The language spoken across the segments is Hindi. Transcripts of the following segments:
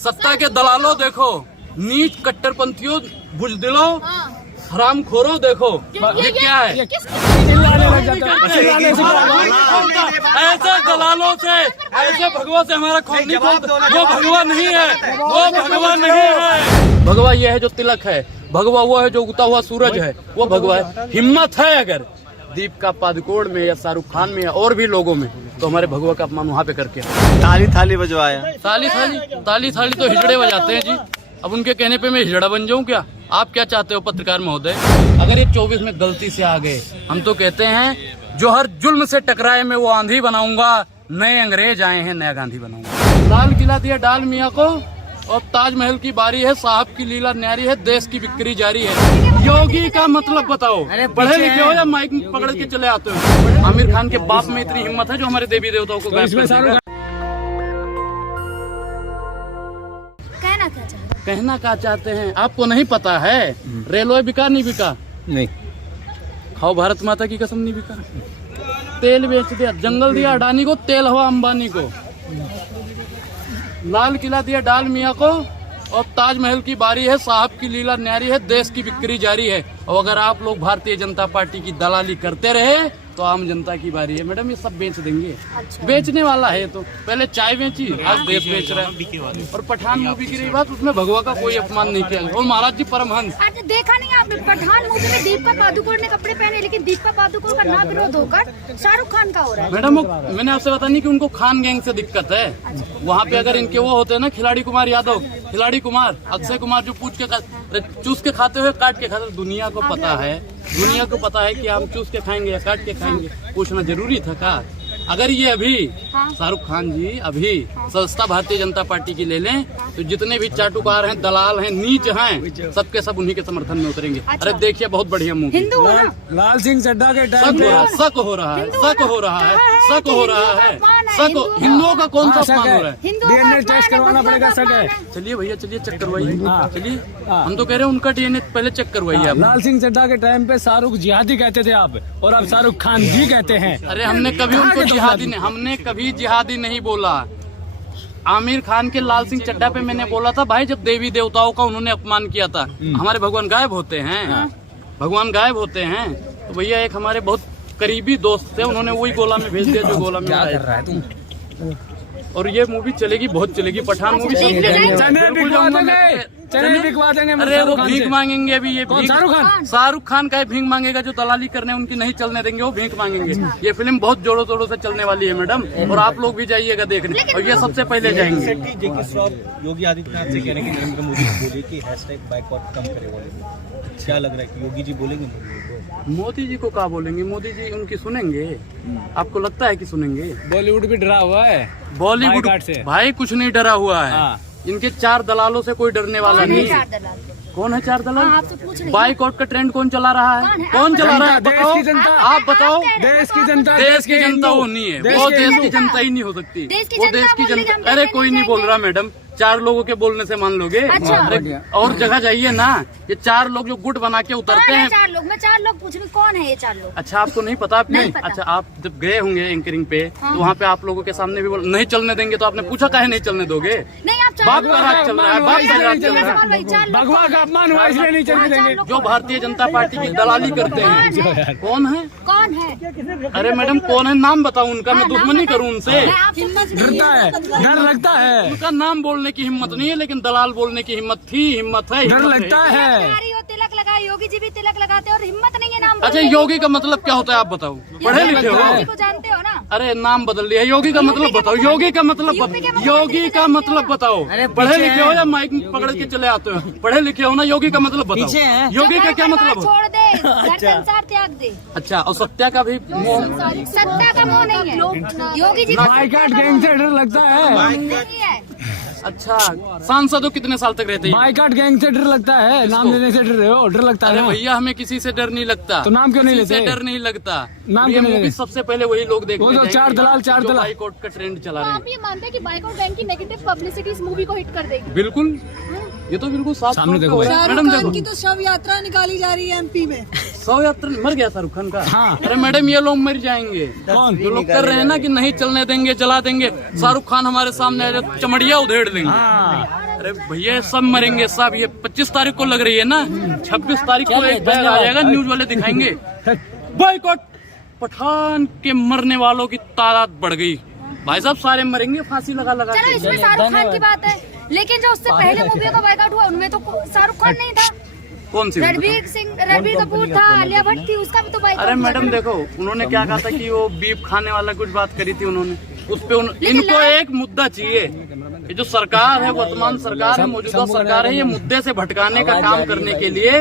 सत्ता के दलालों देखो, नीच कट्टरपंथियों, बुजदिलों, हरामखोरों देखो ये क्या है। ऐसे दलालों से, ऐसे भगवा से हमारा खून नहीं खोलता। वो भगवा नहीं है, वो भगवा नहीं है। भगवा ये है जो तिलक है, भगवा वो है जो उगता हुआ सूरज है, वो भगवा है। हिम्मत है अगर दीपिका पादुकोण में या शाहरुख खान में या और भी लोगों में, तो हमारे भगवा का अपमान वहाँ पे करके ताली थाली बजवाया। ताली थाली तो हिजड़े बजाते हैं जी। अब उनके कहने पे मैं हिजड़ा बन जाऊं क्या? आप क्या चाहते हो पत्रकार महोदय? अगर ये 24 में गलती से आ गए, हम तो कहते हैं जो हर जुल्म से टकराए मैं वो आंधी बनाऊंगा, नए अंग्रेज आए हैं नया गांधी बनाऊंगा। लाल किला दिया डाल मियाँ को, और ताजमहल की बारी है, साहब की लीला न्यारी है, देश की बिक्री जारी है। योगी का मतलब बताओ, पढ़े लिखे हो या माइक पकड़ के चले आते हो? आमिर खान के बाप में इतनी हिम्मत है जो हमारे देवी देवताओं को कहना क्या चाहते हैं? आपको नहीं पता है रेलवे बिका नहीं बिका? नहीं। खाओ भारत माता की कसम, नहीं बिका। तेल बेच दिया, जंगल दिया अडानी को, तेल हवा अंबानी को। लाल किला दिया डाल मियाँ को, और ताजमहल की बारी है, साहब की लीला न्यारी है, देश की बिक्री जारी है। और अगर आप लोग भारतीय जनता पार्टी की दलाली करते रहे तो आम जनता की बारी है। मैडम ये सब बेच देंगे। अच्छा। बेचने वाला है तो पहले चाय बेची, आज देश बेच रहा है। और पठान मूवी की रही बात, उसमें भगवा का कोई अपमान नहीं किया। और महाराज जी परमहंस देखा नहीं आपने? पठान मूवी में दीपिका पादुकोण ने कपड़े पहने, लेकिन दीपिका पादुकोण का नाम विरोध होकर शाहरुख खान का हो रहा है। मैडम मैंने आपसे बता नहीं कि उनको खान गैंग से दिक्कत है। वहाँ पे अगर इनके वो होते हैं ना, खिलाड़ी कुमार यादव, खिलाड़ी कुमार, अक्षय कुमार, जो पूछ के चूस के खाते हुए काट के खाते, दुनिया को पता है, दुनिया को पता है कि हम चूस के खाएंगे या काट के खाएंगे। पूछना जरूरी था का? अगर ये अभी शाहरुख खान जी अभी सस्ता भारतीय जनता पार्टी की ले लें, तो जितने भी चाटुकार हैं, दलाल हैं, नीच हैं, सबके सब उन्हीं के समर्थन में उतरेंगे। अच्छा। अरे देखिए बहुत बढ़िया मूवी, लाल सिंह चड्ढा के टाइम पे शक हो रहा है, शक हो रहा है, शक हो रहा है, शक। हिंदुओं का कौन सा अपमान हो रहा है? डीएनए टेस्ट करवाना पड़ेगा, शक है। चलिए भैया, चलिए चेक करवाइए। चलिए हम तो कह रहे हैं उनका डीएनए पहले चेक करवाइए। लाल सिंह चड्ढा के टाइम पे शाहरुख जिहादी कहते थे आप, और अब शाहरुख खान जी कहते हैं। अरे हमने कभी उनको जिहादी नहीं, हमने कभी जिहादी नहीं बोला। आमिर खान के लाल सिंह चड्ढा पे मैंने बोला था भाई, जब देवी देवताओं का उन्होंने अपमान किया था, हमारे भगवान गायब होते हैं, भगवान गायब होते हैं। तो भैया एक हमारे बहुत करीबी दोस्त थे, उन्होंने वही गोला में भेज दिया जो गोला में कर रहा है तुम। और ये मूवी चलेगी, बहुत चलेगी। पठान मूवी चने बिकवा देंगे। अरे वो भीख मांगेंगे अभी। ये शाहरुख खान का भीख मांगेगा, जो दलाली करने उनकी नहीं चलने देंगे, वो भीख मांगेंगे। ये फिल्म बहुत जोरों तोड़ों से चलने वाली है मैडम, और आप लोग भी जाइएगा देखने, और ये सबसे पहले जाएंगे। योगी आदित्यनाथ से कह रहे हैं कि नरेंद्र मोदी बोले कि हैशटैग बाइकआउट कम करे वाले, क्या लग रहा है कि योगी जी बोलेंगे? मोदी जी को क्या बोलेंगे? मोदी जी उनकी सुनेंगे? आपको लगता है कि सुनेंगे? बॉलीवुड भी डरा हुआ है। बॉलीवुड से भाई कुछ नहीं डरा हुआ है। इनके 4 दलालों से कोई डरने वाला नहीं है। कौन है 4 दलाल? बाइकआउट का ट्रेंड कौन चला रहा है? कौन चला रहा है? बताओ, आप बताओ। देश की जनता, देश की जनता वो नहीं है, वो देश की जनता ही नहीं हो सकती। वो देश की जनता, अरे कोई नहीं बोल रहा मैडम, 4 लोगों के बोलने से मान लोगे? अच्छा। और जगह जाइए ना, ये 4 लोग जो गुट बना के उतरते हैं। 4 लोग, मैं 4 लोग पूछ रही हूँ, कौन है ये 4 लोग? अच्छा आपको नहीं पता? नहीं पता। अच्छा आप जब गए होंगे एंकरिंग पे, तो वहाँ पे आप लोगों के सामने भी नहीं चलने देंगे, तो आपने पूछा काहे नहीं चलने दोगे? नहीं, आप बाप का राज चल रहा है, बाप का राज चल रहा है। भगवा का अपमान हुआ इसलिए नहीं चलने देंगे। जो भारतीय जनता पार्टी की दलाली करते हैं, कौन है? कौन है? अरे मैडम कौन है? नाम बताओ उनका, मैं दुश्मनी करूँ उनसे? डरता है, डर लगता है। उनका नाम बोलने की हिम्मत नहीं है, लेकिन दलाल बोलने की हिम्मत थी, हिम्मत है, डर लगता है। तिलक लगाए, योगी जी भी तिलक लगाते हैं, और हिम्मत नहीं है नाम। अच्छा योगी का मतलब क्या होता है आप बताओ? पढ़े लिखे हो? योगी को जानते हो ना? अरे नाम बदल लिया। योगी का मतलब बताओ, योगी का मतलब, योगी का मतलब बताओ। पढ़े लिखे हो या माइक पकड़ के चले आते हो? पढ़े लिखे हो ना? योगी का मतलब बताओ, योगी का क्या मतलब? छोड़ दे, संसार त्याग दे। अच्छा, और सत्या का भी सत्ता का मोह नहीं है। योगी जी बाइकआउट गैंग से डर लगता है। नहीं है। अच्छा, सांसदों कितने साल तक रहते हैं? बाइकआउट गैंग से डर लगता है। नाम लेने से डर रहे हो? डर लगता है। अरे भैया हमें किसी से डर नहीं लगता। तो नाम क्यों नहीं लेते? डर नहीं लगता। नाम क्यों नहीं लेते? सबसे पहले वही लोग देखते हैं, 4 दलाल बाइकआउट का ट्रेंड चला रहे हैं। आप ये मानते हैं कि बाइकआउट गैंग की नेगेटिव पब्लिसिटी इस मूवी को हिट कर देगी? बिल्कुल, ये तो बिल्कुल साफ सामने तौर पे देखो हो भाई। रहा है। शाहरुख मैडम खान देखो, की तो शव यात्रा निकाली जा रही है एमपी में। 100 यात्रा मर गया शाहरुख खान का। हाँ। अरे मैडम ये लोग मर जाएंगे। कौन? जो लोग कर रहे हैं ना कि नहीं चलने देंगे, जला देंगे, शाहरुख खान हमारे सामने आ जाए, चमड़िया उधेड़ देंगे। हाँ। अरे भैया सब मरेंगे सब। ये 25 तारीख को लग रही है ना, 26 तारीख को एक बैग आ जाएगा, न्यूज वाले दिखाएंगे बॉयकॉट। पठान के मरने वालों की तादाद बढ़ गई भाई साहब, सारे मरेंगे फांसी लगा लगा चलो के। इसमें शाहरुख खान की बात है, लेकिन जो उससे पहले मूवियों का बायकॉट हुआ उनमें तो शाहरुख खान नहीं था। कौन सी? रणबीर कपूर था, आलिया भट्ट थी, उसका भी तो बायकॉट। अरे मैडम देखो, उन्होंने क्या कहा था कि वो बीफ खाने वाला कुछ बात करी थी उन्होंने, उस पे इनको एक मुद्दा चाहिए। ये जो सरकार है, वर्तमान सरकार है, मौजूदा सरकार है, ये मुद्दे से भटकाने का काम करने के लिए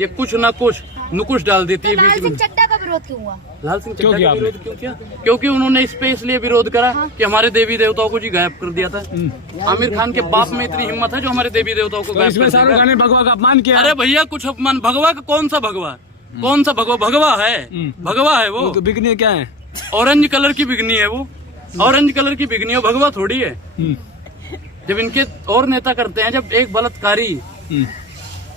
ये कुछ न कुछ नुकुश डाल देती है लाल बीच सिंह में। चड्ढा का विरोध क्यों हुआ? लाल सिंह क्यों चड्ढा किया का विरोध क्यों किया? क्योंकि उन्होंने इस पे इसलिए विरोध करा कि हमारे देवी देवताओं को जी गायब कर दिया था। आमिर खान के बाप में इतनी हिम्मत है जो हमारे देवी देवताओं को तो गायब इसमें कर शाहरुख दिया। खान ने भगवा का अपमान किया। अरे भैया कुछ अपमान, भगवा का कौन सा भगवा? कौन सा भगवा? भगवा है, भगवा है वो। तो बिकने क्या है? ऑरेंज कलर की बिगनी है वो, ऑरेंज कलर की बिगनी है, भगवा थोड़ी है। जब इनके और नेता करते हैं, जब एक बलात्कारी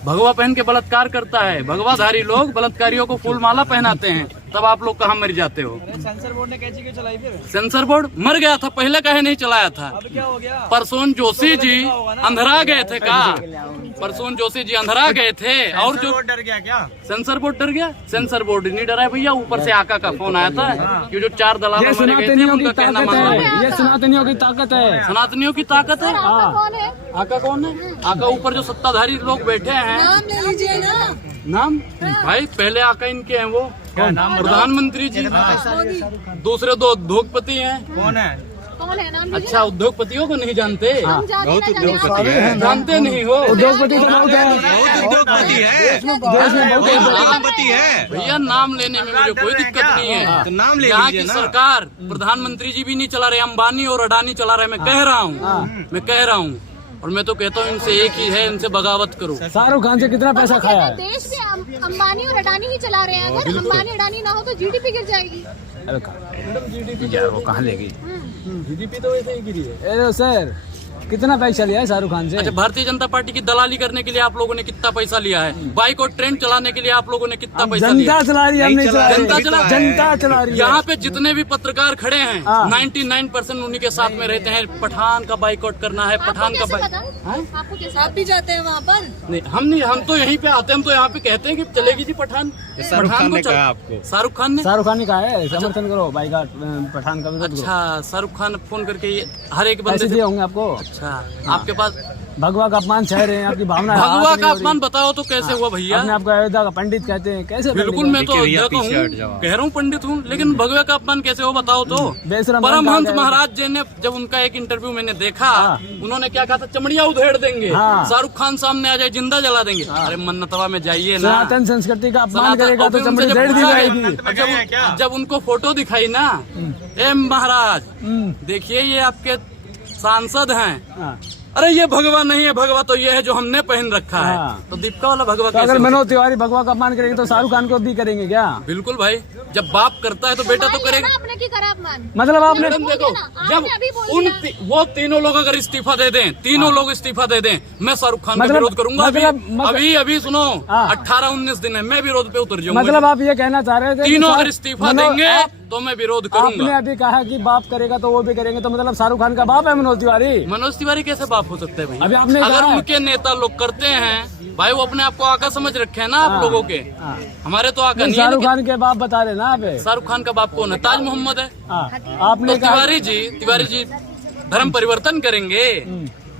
भगवा पहन के बलात्कार करता है, भगवाधारी लोग बलात्कारियों को फूल माला पहनाते हैं, तब आप लोग कहाँ मर जाते हो? सेंसर बोर्ड ने कैची क्यों चलाई फिर? सेंसर बोर्ड मर गया था, पहले काहे नहीं चलाया था? अब क्या हो गया? परसोन जोशी जी अंधरा गए थे का? परसोन जोशी जी अंधरा गए थे, और जो डर गया क्या? सेंसर बोर्ड डर गया? सेंसर बोर्ड नहीं डरा है भैया, ऊपर से आका का फोन आया था कि जो 4 दलाल ये हमारे गए थे सनातनियों की उनका कहना ताकत मानना है, है। ये सनातनियों की ताकत है। सनातनियों की ताकत है। कौन है? आका कौन है? आका ऊपर जो सत्ताधारी लोग बैठे हैं, नाम ले लीजिए ना। नाम भाई पहले आका इनके हैं, वो प्रधानमंत्री जी, दूसरे 2 उद्योगपति हैं। कौन है? कौन है? नाम अच्छा, उद्योगपति को नहीं जानते? बहुत उद्योगपति है। जानते नहीं हो? उद्योगपति तो बहुत है, बहुत उद्योगपति है। देश में बहुत है। उद्योगपति है। भैया नाम लेने में मुझे कोई दिक्कत नहीं है। तो नाम ले यहाँ लीजिए की ना। सरकार, प्रधानमंत्री जी भी नहीं चला रहे, अंबानी और अडानी चला रहे। मैं कह रहा हूँ, और मैं तो कहता हूँ इनसे एक ही है, इनसे बगावत करो। शाहरुख खान से कितना पैसा खाया है? देश में अंबानी और अडानी ही चला रहे हैं। अगर अंबानी अडानी ना हो तो जीडीपी गिर जाएगी। अरे यार वो कहाँ ले गई? जीडीपी तो वैसे ही गिरी है। अरे सर, कितना पैसा लिया है शाहरुख खान से? अच्छा, भारतीय जनता पार्टी की दलाली करने के लिए आप लोगों ने कितना पैसा लिया है? बाइक और ट्रेन चलाने के लिए आप लोगों ने कितना पैसा लिया? जनता चला रही है, हम नहीं चला रहे। जनता चला रही है। यहाँ पे जितने भी पत्रकार खड़े हैं, हाँ। 99% उन्हीं के साथ में रहते हैं। पठान का बाइकआउट करना है, पठान का आपको कैसे बाइक। पता? आपको कैसे आप भी जाते हैं वहाँ पर? नहीं, हम नहीं, हम तो यहीं पे आते हैं, हम तो यहाँ पे कहते हैं कि चलेगी जी पठान। शाहरुख खान ने चल- कहा आपको? शाहरुख खान ने? शाहरुख खान ने कहा है समर्थन करो, बाइकआउट पठान का विरोध करो। अच्छा, शाहरुख खान फोन करके ये हर एक पैसे बंदे दिए से। होंगे आपको। अच्छा, आपके पास भगवा का अपमान सह रहे हैं, आपकी भावना भगवा का अपमान बताओ तो कैसे हुआ भैया? अपने आपको अयोध्या का पंडित कहते हैं, कैसे? बिल्कुल, मैं तो भैया अयोध्या का पीछे हट जाओ। हूँ, कह रहा हूँ पंडित हूँ, लेकिन भगवे का अपमान कैसे हो बताओ तो? बेशरम परमहंस बन महाराज जी ने, जब उनका एक इंटरव्यू मैंने देखा, हाँ। उन्होंने क्या कहा था? चमड़िया उधेड़ देंगे, हाँ। शाहरुख खान सामने आ जाए जिंदा जला देंगे। अरे मन्नतवा में जाइए ना। सनातन संस्कृति का अपमान सनातन- करेगा और तो फिर उनसे चमड़ी जब उधेड़ दी पूछा जाएगी। गया, जब उनको फोटो दिखाई ना, ए महाराज देखिए ये आपके सांसद हैं। हाँ। अरे ये भगवा नहीं है, भगवा तो ये है जो हमने पहन रखा है। हाँ। तो दीपिका वाला भगवा तो कैसे अगर हो मनोज तिवारी भगवा का अपमान करेंगे तो शाहरुख खान को भी करेंगे क्या? बिल्कुल भाई, जब बाप करता है तो बेटा तो करेगा। आपने की करा अपमान। मतलब आपने मैडम देखो, ना, जब आपने अभी बोल दिया। वो तीनों लोग अगर इस्तीफा दे दें, तीनों लोग इस्तीफा दे दें, मैं शाहरुख खान का मतलब- विरोध करूंगा। मतलब- अभी सुनो, हाँ। 18-19 दिन है, मैं विरोध पे उतर जाऊंगा। मतलब आप ये कहना चाह रहे थे कि तीनों शाहरुख- अगर इस्तीफा मनोज- देंगे आप- तो मैं विरोध आपने करूंगा। अभी कहा कि बाप करेगा तो वो भी करेंगे, तो मतलब शाहरुख खान का बाप है मनोज तिवारी? मनोज तिवारी कैसे बाप हो सकते हैं भाई? अभी आपने अगर कहा है। उनके नेता लोग करते हैं भाई, वो अपने आप को आका समझ रखे हैं ना आप हाँ। लोगों के। हाँ। हमारे तो आका नहीं है। शाहरुख लेकिन खान के बाप बता रहे ना आप? शाहरुख खान का बाप कौन है? ताज मोहम्मद है। हाँ। तो आपने कहा तिवारी जी धर्म परिवर्तन करेंगे,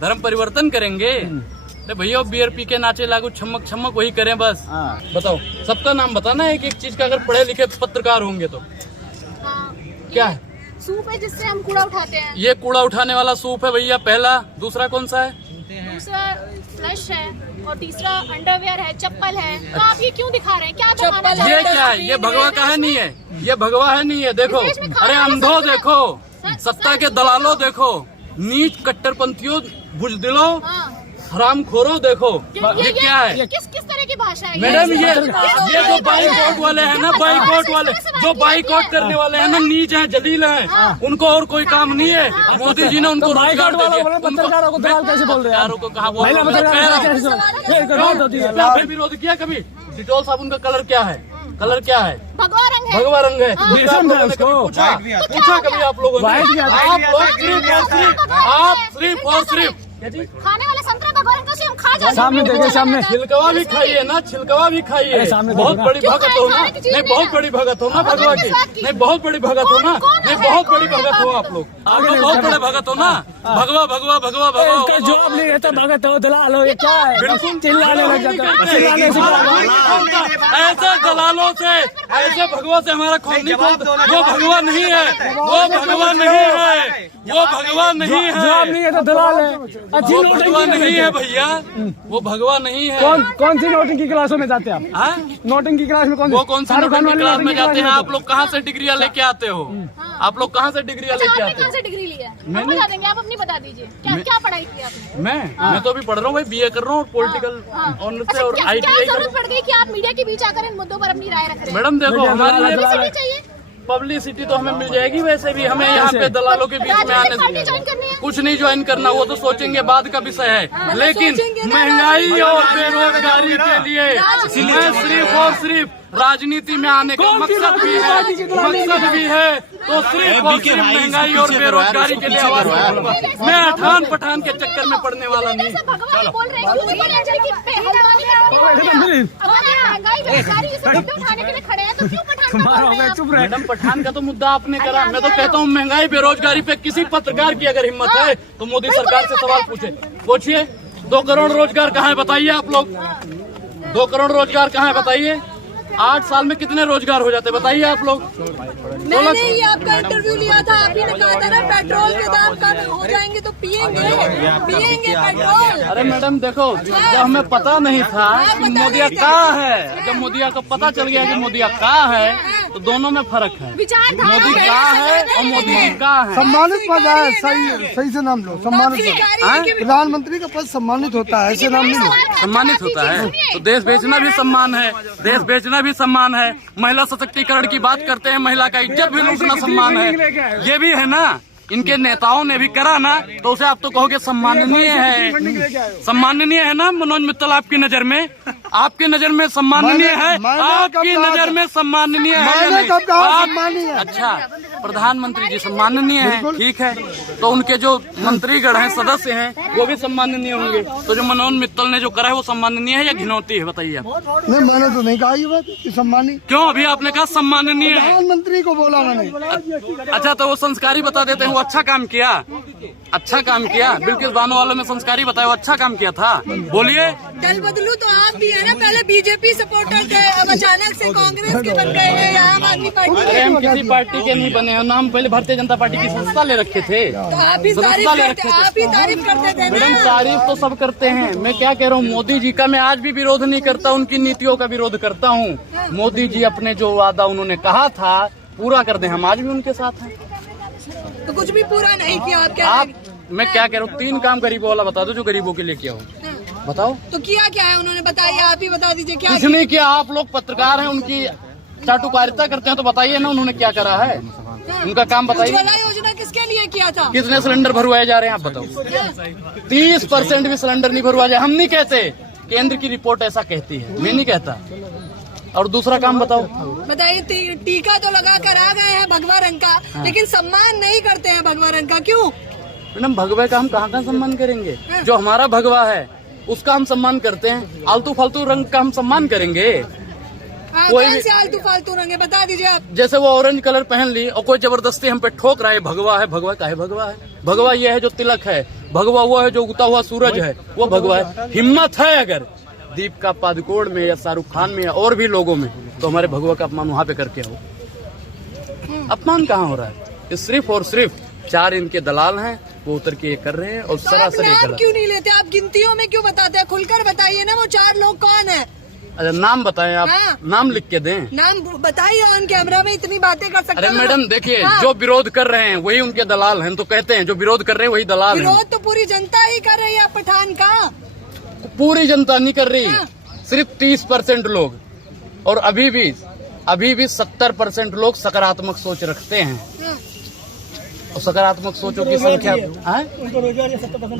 धर्म परिवर्तन करेंगे। अरे भैया बीआरपी के नाचे लागू छमक छमक वही करें बस। हाँ। बताओ, सबका नाम बताना एक एक चीज का, अगर पढ़े लिखे पत्रकार होंगे तो। हाँ, क्या है? सूप है जिससे हम कूड़ा उठाते हैं। ये कूड़ा उठाने वाला सूप है भैया, पहला। दूसरा कौन सा है? दूसरा फ्लश है और तीसरा अंडरवेयर है, चप्पल है। तो आप ये क्यों दिखा रहे हैं? क्या दिखाना चाह रहे ये हैं? क्या है? ये भगवा का है नहीं है, ये भगवा है नहीं है। देखो, इस देश में खाना अरे है, अंधो सच में। देखो, सत्ता के दलालों देखो, नीच कट्टरपंथियों, बुजदिलों, हाँ। हरामखोरों देखो, ये क्या है? किस तरह की भाषा है? मैडम ये जो बाइकआउट वाले हैं ना, बाइकआउट वाले, जो बाइकआउट करने वाले हैं ना, नीच हैं, जलील हैं, उनको और कोई काम नहीं है। मोदी जी ने उनको रोजगार दे दिया। पत्रकारों को दलाल कैसे बोल रहे हैं? पत्रकारों को कहा बोल महिला पत्रकार कैसे आपने विरोध किया कभी? डिटॉल साबुन का कलर क्या है? कलर क्या है? भगवा रंग है। भगवा रंग है। बेशक है उसको। पूछा कभी आप लोगों ने? वाइट भी आता है। आप सिर्फ और सिर्फ खाने वाला संतरा भगवा रंग का उसे हम खा जाते हैं। सामने देखिए, सामने। छिलकवा भी खाइए ना, छिलकवा भी खाइए। अरे सामने बहुत देखो ना। बड़ी भगत हो ना, नहीं बहुत बड़ी भगत हो ना भगवा की, नहीं बहुत बड़ी भगत हो ना, नहीं बहुत बड़ी भगत हो आप लोग बहुत बड़े भगत हो ना। भगवा भगवा भगवा इसका भगवा जवाब नहीं रहता, भगत हो दलाल हो, ये क्या है? चिल्लाने लग जाता है। चिल्लाने से ऐसे दलालों से, ऐसे भगवा से हमारा खून नहीं खोलता। वो भगवा नहीं है, वो भगवा नहीं है, वो भगवा नहीं जवाब है, नहीं है तो दलाल है। अच्छी वो नोटिंग भगवा नहीं है भैया, वो भगवा नहीं है। कौन सी नोटिंग की क्लासों में जाते हैं आप? हाँ? नोटिंग की क्लास में वो कौन सी शाहरुख खान नोटिंग की वाली क्लास नोटिंग में की जाते हैं? क्लास आप लोग कहाँ से डिग्रियां लेके आते हो? आप लोग कहाँ से डिग्रियां लेके आपने आते कहाँ हो? से डिग्री ली है? हम बता देंगे, आप अपनी बता दीजिए। क्या क्या पढ़ाई की आपने? मैं तो अभी पढ़ रहा हूँ भाई, BA कर रहा हूँ पॉलिटिकल ऑनर से, और क्या ITI कर जरूरत रहा पड़ गई कि आप मीडिया के बीच आकर इन मुद्दों पर अपनी राय रख रहे हूँ। हैं? मैडम देखो, हमारी पब्लिसिटी चाहिए। पब्लिसिटी तो हमें मिल जाएगी, वैसे भी हमें यहाँ पे दलालों के बीच में आने राजनीतिक पार्टी से ज्वाइन करनी है। कुछ नहीं ज्वाइन करना, वो तो सोचेंगे बाद का विषय है। लेकिन महंगाई और बेरोजगारी के लिए मैं सिर्फ और सिर्फ राजनीति में आने का मकसद भी है तो सिर्फ और सिर्फ महंगाई और बेरोजगारी के लिए आवाज उठाऊंगा। मैं अठान पठान के चक्कर में पड़ने वाला नहीं। भगवान बोल रहे हैं कि महंगाई बेरोजगारी इस मुद्दे उठाने के लिए खड़े हैं, तो क्यों पठान का बोल रहे हैं आप? चुप रहे। मैडम, पठान का तो मुद्दा आपने करा। मैं तो कहता हूँ महंगाई बेरोजगारी पे किसी पत्रकार की अगर हिम्मत है तो मोदी सरकार से सवाल पूछिए। 2 करोड़ रोजगार कहाँ है बताइए आप लोग? 2 करोड़ रोजगार कहाँ है बताइए? 8 साल में कितने रोजगार हो जाते बताइए आप लोग? मैंने ही आपका इंटरव्यू लिया था, आप ही ने कहा था ना पेट्रोल के दाम कम हो जाएंगे तो पिएंगे पेट्रोल। अरे मैडम देखो, जब हमें पता नहीं था कि मोदिया कहाँ है, जब मोदिया को पता चल गया कि मोदिया कहाँ है, तो दोनों में फर्क है। मोदी कहाँ है और मोदी जी कहाँ है। सम्मानित पद है, सही से नाम लो। सम्मानित पद, प्रधानमंत्री का पद सम्मानित होता है, ऐसे नाम नहीं लो। सम्मानित होता है तो देश बेचना भी सम्मान है, देश बेचना भी सम्मान है। महिला सशक्तिकरण की बात करते हैं, महिला का इज्जत भी लूटना सम्मान है, ये भी है ना। इनके नेताओं ने भी करा ना, तो उसे आप तो कहोगे सम्माननीय है। सम्माननीय है ना मनोज मित्तल, आपकी नजर में, आपकी नजर में सम्माननीय है, आपकी नजर में सम्माननीय है। अच्छा, प्रधानमंत्री जी सम्माननीय है, ठीक है, तो उनके जो मंत्रीगण हैं, सदस्य हैं, वो भी सम्माननीय होंगे। तो जो मनोज मित्तल ने जो करा है वो सम्माननीय है या घिनौती है बताइए आप? नहीं, मैंने तो नहीं कहा ये बात कि सम्मानित। क्यों? अभी आपने कहा सम्माननीय है। प्रधानमंत्री को बोला मैंने। अच्छा, तो वो संस्कारी बता देते हैं, वो अच्छा काम किया, अच्छा काम किया। बिल्किस बानो वालों में संस्कारी बताया, वो अच्छा काम किया था। बोलिए। दल बदलू तो आप भी है ना, पहले बीजेपी सपोर्टर थे, अब अचानक से कांग्रेस के बन गए हैं, आम आदमी पार्टी अरे हम किसी पार्टी के नहीं बने हैं, नाम पहले भारतीय जनता पार्टी की संस्था ले रखे थे। तो आप ही तारीफ करते थे मैडम, ना। तारीफ तो सब करते हैं। मैं क्या कह रहा हूँ, मोदी जी का मैं आज भी विरोध नहीं करता, उनकी नीतियों का विरोध करता हूँ। मोदी जी अपने जो वादा उन्होंने कहा था पूरा कर दें, हम आज भी उनके साथ हैं। तो कुछ भी पूरा नहीं किया आप क्या? मैं क्या कह रहा हूँ, 3 काम गरीबों वाला बता दो जो गरीबों के लिए किया हो, बताओ। तो किया क्या है उन्होंने, बताइए, आप ही बता दीजिए क्या कुछ नहीं किया। आप लोग पत्रकार हैं, उनकी चाटुकारिता करते हैं, तो बताइए ना उन्होंने क्या करा है, उनका काम बताइए। उज्ज्वला योजना किसके लिए किया था? कितने सिलेंडर भरवाए जा रहे हैं आप बताओ? 30% भी सिलेंडर नहीं भरवाए जा। हम नहीं कहते, केंद्र की रिपोर्ट ऐसा कहती है, मैं नहीं कहता। और दूसरा काम बताओ। बताइए, टीका तो लगा कर आ गए हैं भगवा रंग का, लेकिन सम्मान नहीं करते हैं भगवा रंग का, क्यों? मैडम, भगवा का हम कहाँ सम्मान करेंगे? जो हमारा भगवा है उसका हम सम्मान करते हैं, आलतू फालतू रंग का हम सम्मान करेंगे? कोई कौन से आलतू फालतू रंग है, बता दीजिए आप। जैसे वो ऑरेंज कलर पहन ली और कोई जबरदस्ती हम पे ठोक रहा है, भगवा है। भगवा का है, भगवा है। भगवा ये है जो तिलक है, भगवा वो है जो उगता हुआ सूरज है, वो भगवा है। हिम्मत है अगर दीपिका पादुकोण में या शाहरुख खान में या और भी लोगों में, तो हमारे भगवा का अपमान वहाँ पे करके हो। अपमान कहाँ हो रहा है? ये सिर्फ और सिर्फ 4 इनके दलाल हैं, वो उतर के ये कर रहे हैं और तो आप सरासर नाम क्यों नहीं लेते? आप गिनतियों में क्यों बताते हैं? खुलकर बताइए ना, वो 4 लोग कौन है? अच्छा, नाम बताएं आप। हाँ। नाम लिख के दें, नाम बताइए, ऑन कैमरा में इतनी बातें कर सकते अरे हैं। मैडम देखिए, हाँ। जो विरोध कर रहे हैं वही उनके दलाल हैं, तो कहते हैं जो विरोध कर रहे हैं वही दलाल हैं। विरोध तो पूरी जनता ही कर रही है पठान का। पूरी जनता नहीं कर रही, हाँ। सिर्फ 30% लोग। और अभी भी अभी भी 70% लोग सकारात्मक सोच रखते हैं। और सकारात्मक सोचों की संख्या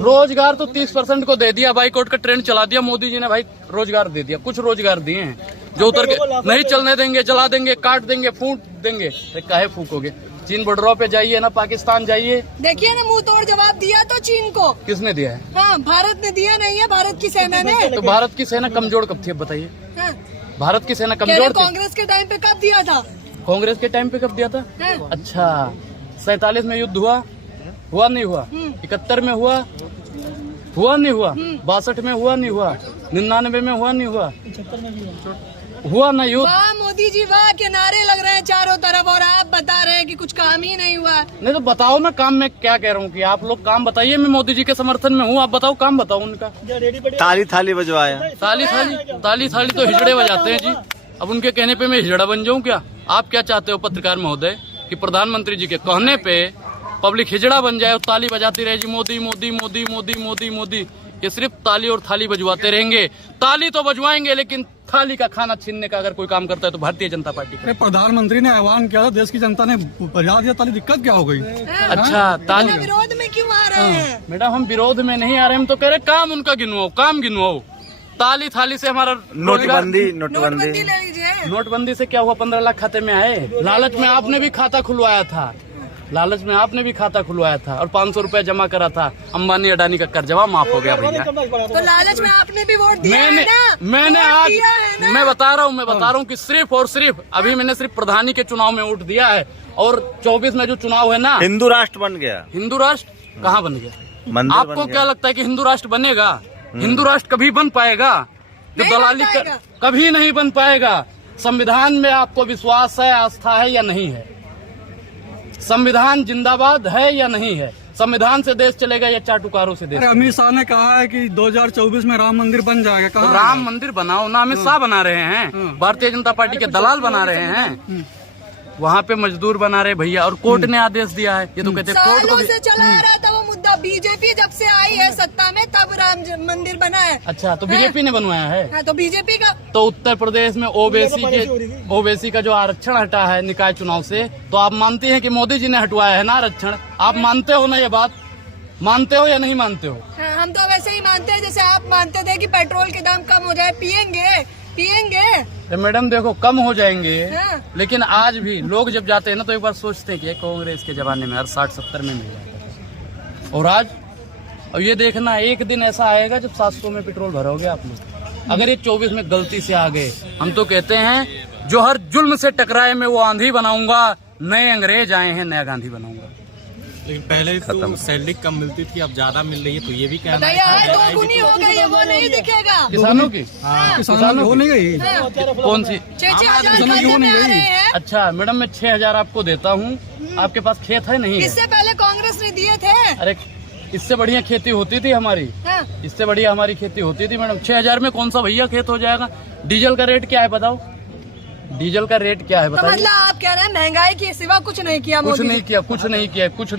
रोजगार तो 30% को दे दिया। बाइकआउट का ट्रेंड चला दिया मोदी जी ने भाई, रोजगार दे दिया। कुछ रोजगार दिए हैं जो उतर के नहीं चलने देंगे, जला देंगे, काट देंगे, फूंक देंगे। काहे फूकोगे? चीन बॉर्डरों पे जाइए ना, पाकिस्तान जाइए, देखिए ना, मुंह तोड़ जवाब दिया तो चीन को। किसने दिया है? हाँ, भारत ने दिया नहीं है, भारत की सेना ने। तो भारत की सेना कमजोर कब थी अब बताइए? हाँ। भारत की सेना कमजोर थी? कांग्रेस के टाइम पे कब दिया था? कांग्रेस के टाइम पे कब दिया था? हाँ। अच्छा, 47 में युद्ध हुआ नहीं हुआ? 71 में हुआ नहीं हुआ? 62 में हुआ नहीं हुआ? 99 में हुआ नहीं हुआ? हुआ ना युद्ध? वाह मोदी जी वाह, के नारे लग रहे हैं चारों तरफ और आप बता रहे हैं कि कुछ काम ही नहीं हुआ। नहीं तो बताओ ना काम। मैं क्या कह रहा हूँ कि आप लोग काम बताइए। मैं मोदी जी के समर्थन में हूँ, आप बताओ काम बताओ उनका। ताली थाली बजवाया। ताली थाली तो हिजड़े बजाते हैं जी। अब उनके कहने पे मैं हिजड़ा बन जाऊँ क्या? आप क्या चाहते हो पत्रकार महोदय कि प्रधानमंत्री जी के कहने पे पब्लिक हिजड़ा बन जाए और ताली बजाती रहे जी, मोदी मोदी मोदी मोदी मोदी मोदी। ये सिर्फ ताली और थाली बजवाते रहेंगे। ताली तो बजवाएंगे, लेकिन थाली का खाना छीनने का अगर कोई काम करता है तो भारतीय जनता पार्टी का। प्रधानमंत्री ने आह्वान किया था, देश की जनता ने बजा दिया ताली, दिक्कत क्या हो गई? अच्छा, ताली विरोध में क्यों आ रहे हैं? मैडम हम विरोध में नहीं आ रहे, हम तो कह रहे काम उनका गिनवाओ, काम गिनवाओ। ताली थाली से हमारा नोटबंदी ले लीजिए। नोटबंदी से क्या हुआ? 15 लाख खाते में आए। लालच में आपने भी खाता खुलवाया था, और 500 रुपया जमा करा था। अंबानी अडानी का कर्जवा माफ हो गया भैया। तो लालच में आपने भी वोट दिया मैंने है ना? मैंने आज दिया है ना? मैं बता रहा हूँ कि सिर्फ और सिर्फ अभी मैंने सिर्फ प्रधानी के चुनाव में वोट दिया है, और 24 में जो चुनाव है ना, हिंदू राष्ट्र बन गया। हिंदू राष्ट्र कहाँ बन गया? आपको क्या लगता है कि हिंदू राष्ट्र बनेगा? हिंदू राष्ट्र कभी बन पाएगा? जो दलाली कभी नहीं बन पाएगा। संविधान में आपको विश्वास है, आस्था है या नहीं है? संविधान जिंदाबाद है या नहीं है? संविधान से देश चलेगा या चाटुकारों से देश? अमित शाह ने कहा है कि 2024 में राम मंदिर बन जाएगा। कहाँ? तो राम मंदिर बनाओ ना, अमित शाह बना रहे हैं, भारतीय जनता पार्टी के दलाल बना रहे हैं। वहाँ पे मजदूर बना रहे भैया, और कोर्ट ने आदेश दिया है। ये तो कहते हैं कोर्ट को से चला आ रहा था वो मुद्दा। बीजेपी जब से आई है सत्ता में तब राम मंदिर बना है। अच्छा, तो बीजेपी ने बनवाया है? हाँ, तो बीजेपी का। तो उत्तर प्रदेश में ओबीसी का जो आरक्षण हटा है निकाय चुनाव से, तो आप मानती हैं कि मोदी जी ने हटवाया है ना आरक्षण? आप मानते हो ना? ये बात मानते हो या नहीं मानते हो? हाँ, हम तो वैसे ही मानते हैं जैसे आप मानते थे कि पेट्रोल के दाम कम हो जाए। पियेंगे। तो मैडम देखो, कम हो जाएंगे, हाँ। लेकिन आज भी लोग जब जाते हैं ना तो एक बार सोचते हैं कि कांग्रेस के जमाने में हर 60-70 में मिल जाता, और आज अब ये देखना एक दिन ऐसा आएगा जब 700 में पेट्रोल भरोगे आप लोग। अगर ये 24 में गलती से आ गए, हम तो कहते हैं जो हर जुल्म से टकराए मैं वो आंधी बनाऊंगा, नए अंग्रेज आए हैं नया गांधी बनाऊंगा। लेकिन पहले तो सैलरी कम मिलती थी, अब ज्यादा मिल रही है, तो ये भी कहना है 2 गुनी हो गई है, वो नहीं दिखेगा। किसानों की किसानों हो नहीं गई। कौन सी? 6,000 में आ रहे हैं। अच्छा मैडम, मैं 6,000 आपको देता हूँ, आपके पास खेत है नहीं है? इससे पहले कांग्रेस ने दिए थे। अरे इससे बढ़िया खेती होती थी हमारी, इससे बढ़िया हमारी खेती होती थी मैडम। 6,000 में कौन सा भैया खेत हो जाएगा? डीजल का रेट क्या है बताओ? डीजल का रेट क्या है बताइए? तो मतलब आप कह रहे हैं महंगाई के सिवा कुछ नहीं किया? कुछ नहीं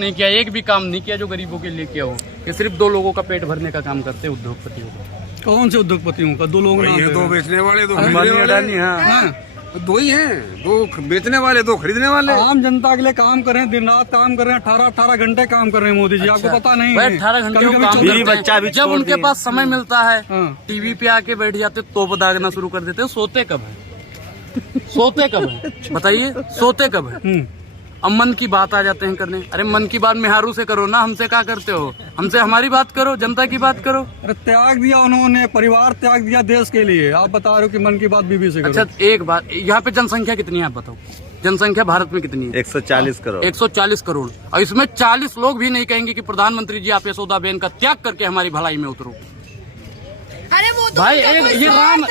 किया, एक भी काम नहीं किया जो गरीबों के लिए किया हो। कि सिर्फ 2 लोगों का पेट भरने का काम करते हैं उद्योगपतियों को। कौन से उद्योगपतियों का? 2 लोग, 2 बेचने वाले, 2 अंबानी अडानी। हाँ, 2 ही हैं, 2 बेचने वाले, 2 खरीदने वाले। आम जनता के लिए काम कर रहे हैं, दिन रात काम कर रहे हैं, 18 घंटे काम कर रहे हैं मोदी जी। आपको पता नहीं है? 18 घंटे बच्चा भी जब उनके पास समय मिलता है हाँ। टीवी पे आके बैठ जाते, तोप दागना शुरू कर देते। सोते कब है? बताइए, सोते कब है? अब मन की बात आ जाते हैं करने। अरे मन की बात मेहारू से करो ना, हमसे क्या करते हो? हमसे हमारी बात करो, जनता की बात करो। अरे त्याग दिया उन्होंने, परिवार त्याग दिया देश के लिए। आप बता रहे हो कि मन की बात बीबी से करो। अच्छा एक बात, यहाँ पे जनसंख्या कितनी है आप बताओ? जनसंख्या भारत में कितनी है? 140 करोड़। 140 करोड़, और इसमें 40 लोग भी नहीं कहेंगे कि प्रधानमंत्री जी आप यशोदाबेन का त्याग करके हमारी भलाई में उतरो। अरे वो तो भाई ये राम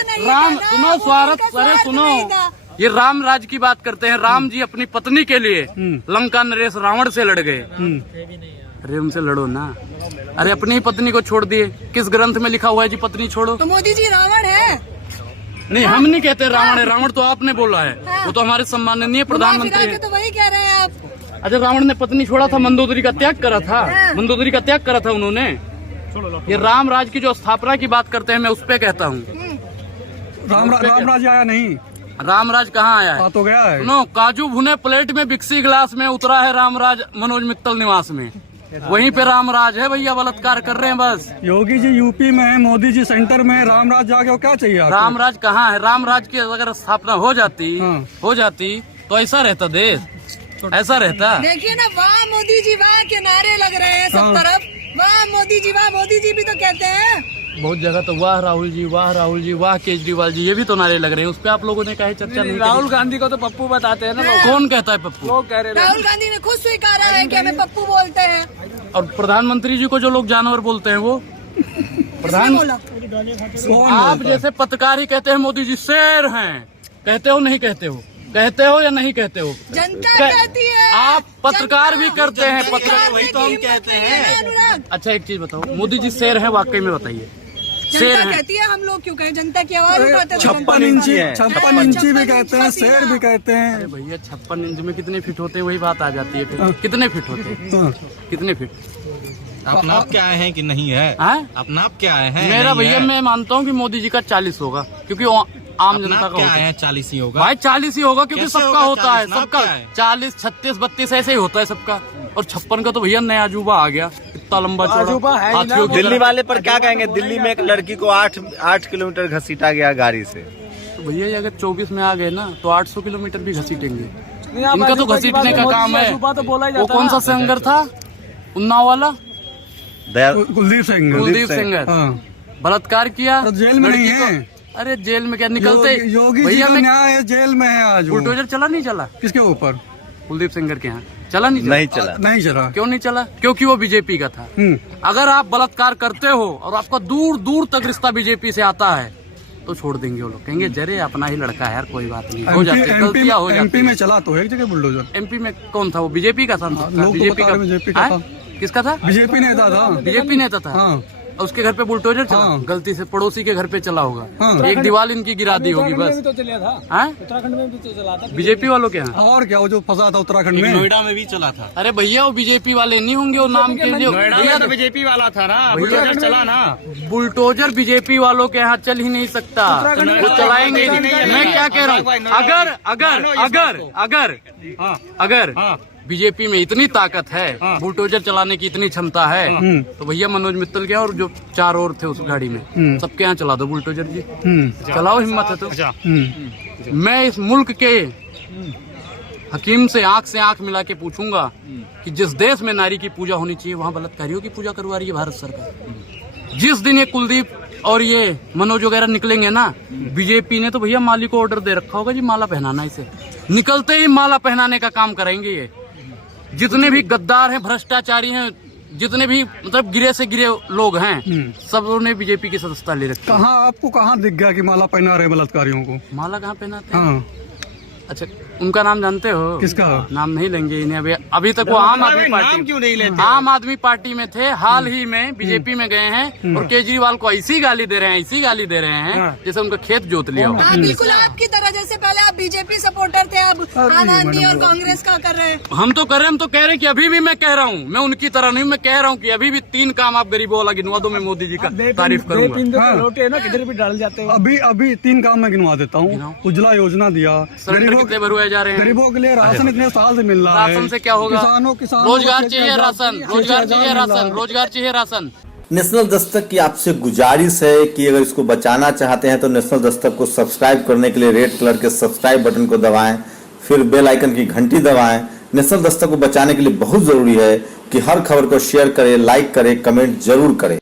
सुनो, स्वार्थ, अरे सुनो, ये राम राज की बात करते हैं। राम जी अपनी पत्नी के लिए लंका नरेश रावण से लड़ गए। अरे उनसे लड़ो ना। अरे अपनी पत्नी को छोड़ दिए। किस ग्रंथ में लिखा हुआ है जी पत्नी छोड़ो? तो मोदी जी रावण है? नहीं, हम नहीं कहते रावण है। रावण तो आपने बोला है। वो तो हमारे सम्माननीय प्रधानमंत्री है। तो वही कह रहे हैं आप। अच्छा, रावण ने पत्नी छोड़ा था, मंदोदरी का त्याग करा था। मंदोदरी का त्याग करा था उन्होंने। ये राम राज की जो स्थापना की बात करते हैं, मैं उस पे कहता हूँ। राम राज आया नहीं। रामराज कहाँ आया है? तो गया है। सुनो, काजू भुने प्लेट में बिक्सी गिलास में उतरा है रामराज मनोज मित्तल निवास में, वहीं पे रामराज है भैया, बलात्कार कर रहे हैं बस। योगी जी यूपी में है, मोदी जी सेंटर में है, रामराज जाके वो क्या चाहिए आपको? रामराज कहाँ है? रामराज की अगर स्थापना हो जाती तो ऐसा रहता देश, ऐसा रहता। देखिए ना, वाह मोदी जी वाह के नारे लग रहे हैं सब तरफ, वाह मोदी जी वाह, मोदी जी भी तो कहते हैं। बहुत जगह तो वाह राहुल जी, वाह राहुल जी, वाह केजरीवाल जी, ये भी तो नारे लग रहे हैं। उस पे आप लोगों ने कहे चर्चा नहीं? राहुल गांधी को तो पप्पू बताते हैं ना लोग। कौन कहता है पप्पू? लोग कह रहे हैं। राहुल गांधी ने खुद स्वीकारा है कि हमें पप्पू बोलते हैं। और प्रधानमंत्री जी को जो लोग जानवर बोलते हैं वो प्रधान, आप जैसे पत्रकार ही कहते हैं मोदी जी शेर हैं, कहते हो नहीं कहते हो? कहते हो या नहीं कहते हो? जनता कहती है। आप पत्रकार भी करते हैं, पत्रकार वही तो हम कहते हैं। अच्छा एक चीज बताओ, मोदी जी शेर हैं वाकई में? बताइए। शेर जनता हैं? कहती है, हम लोग क्यों कहें? जनता की आवाज उठाते हैं। 56 इंची भी कहते हैं, शेर भी कहते हैं। अरे भैया 56 इंच में कितने फीट होते हैं, वही बात आ जाती है फिर। कितने फीट होते हैं? कितने फीट? अपना आप क्या आए हैं कि नहीं है? अपना आप क्या आए हैं? मेरा भैया मैं मानता हूँ कि मोदी जी का 40 होगा, क्योंकि वो आम जनता का होता है। 40 ही होगा भाई 40 ही होगा, क्योंकि कैसे सबका होगा होता है, 40? सबका क्या है? 40, 36, 32 ऐसे ही होता है सबका। और 56 का तो भैया नया अजूबा आ गया, इतना लंबा चौड़ा हाथियों की दिल्ली तरह। वाले पर क्या कहेंगे? दिल्ली में एक लड़की को 8 किलोमीटर घसीटा गया गाड़ी से। तो भैया ये अगर 24 में आ गए ना तो 800 किलोमीटर भी घसीटेंगे। इनका तो घसीटने का काम है। वो कौन सा सिंगर था उन्नाव वाला? कुलदीप सिंगर बलात्कार किया, जेल में नहीं है। अरे जेल में क्या, निकलते योगी जी भैया का न्याय है, जेल में है आज। बुलडोजर चला नहीं चला? किसके ऊपर? कुलदीप सिंगर के यहाँ चला नहीं? नहीं चला। नहीं चला। क्यों नहीं चला? क्योंकि वो बीजेपी का था। अगर आप बलात्कार करते हो और आपका दूर दूर तक रिश्ता बीजेपी से आता है तो छोड़ देंगे वो लोग, कहेंगे जरे अपना ही लड़का है यार, कोई बात नहीं, हो जाती है, गलतियां हो जाती है। एमपी में चला तो एक जगह बुलडोजर। एमपी में कौन था? वो बीजेपी का था। बीजेपी का था। किसका था? बीजेपी नेता था। बीजेपी नेता था। उसके घर पे बुलडोजर चला, गलती से पड़ोसी के घर पे चला होगा, एक दीवार इनकी गिरा दी होगी बस। उत्तराखंड में भी तो चला था बीजेपी वालों के यहाँ। और क्या, वो जो फंसा था उत्तराखंड में, नोएडा में भी चला था। अरे भैया वो बीजेपी वाले नहीं होंगे, वो नाम के लिए भैया तो बीजेपी वाला था ना, बुलडोजर चला ना। बुलडोजर बीजेपी वालों के यहाँ चल ही नहीं सकता, वो चलाएंगे नहीं। मैं क्या कह रहा हूँ, अगर अगर अगर अगर अगर बीजेपी में इतनी ताकत है, बुलडोजर चलाने की इतनी क्षमता है, तो भैया मनोज मित्तल के और जो 4 और थे उस गाड़ी में, सबके यहाँ चला दो बुलडोजर जी। चलाओ, हिम्मत है तो। मैं इस मुल्क के हकीम से आंख मिला के पूछूंगा कि जिस देश में नारी की पूजा होनी चाहिए वहाँ बलात्कारियों की पूजा करवा रही है भारत सरकार। जिस दिन ये कुलदीप और ये मनोज वगैरह निकलेंगे ना, बीजेपी ने तो भैया माली को ऑर्डर दे रखा होगा जी माला पहनाना, इसे निकलते ही माला पहनाने का काम करेंगे ये। जितने भी गद्दार हैं, भ्रष्टाचारी हैं, जितने भी मतलब गिरे से गिरे लोग हैं, सब लोगों ने बीजेपी की सदस्यता ले रखी। कहाँ आपको कहाँ दिख गया कि माला पहना रहे बलात्कारियों को? माला कहाँ पहनाते हैं? अच्छा उनका नाम जानते हो? किसका? नाम नहीं लेंगे इन्हें, अभी तक वो आम आदमी पार्टी, क्यों नहीं लेते? आम आदमी पार्टी में थे, हाल ही में बीजेपी में गए हैं और केजरीवाल को ऐसी गाली दे रहे हैं, ऐसी गाली दे रहे हैं जैसे उनका खेत जोत लिया हो। बिल्कुल आपकी तरह, जैसे पहले आप बीजेपी सपोर्टर थे, अब आम आदमी और कांग्रेस का कर रहे हैं। हम तो कर रहे हैं, हम तो कह रहे हैं कि अभी भी मैं कह रहा हूँ, मैं उनकी तरह नहीं, मैं कह रहा हूँ कि अभी भी 3 काम आप गरीबों वाला गिनवा दो, मैं मोदी जी का तारीफ करूंगा। रोटी ना किधर भी डाल जाते हैं। अभी 3 काम मैं गिनवा देता हूँ। उज्ज्वला योजना दिया, कितने भरवाए जा रहे हैं? गरीबों के लिए राशन इतने साल से मिल रहा है। राशन से क्या होगा? किसानों रोजगार चाहिए, राशन, रोजगार चाहिए, राशन, रोजगार चाहिए, राशन। नेशनल दस्तक की आपसे गुजारिश है कि अगर इसको बचाना चाहते हैं तो नेशनल दस्तक को सब्सक्राइब करने के लिए रेड कलर के सब्सक्राइब बटन को दबाएं, फिर बेल आइकन की घंटी दबाएं। नेशनल दस्तक को बचाने के लिए बहुत जरूरी है कि हर खबर को शेयर करें, लाइक करें, कमेंट जरूर करें।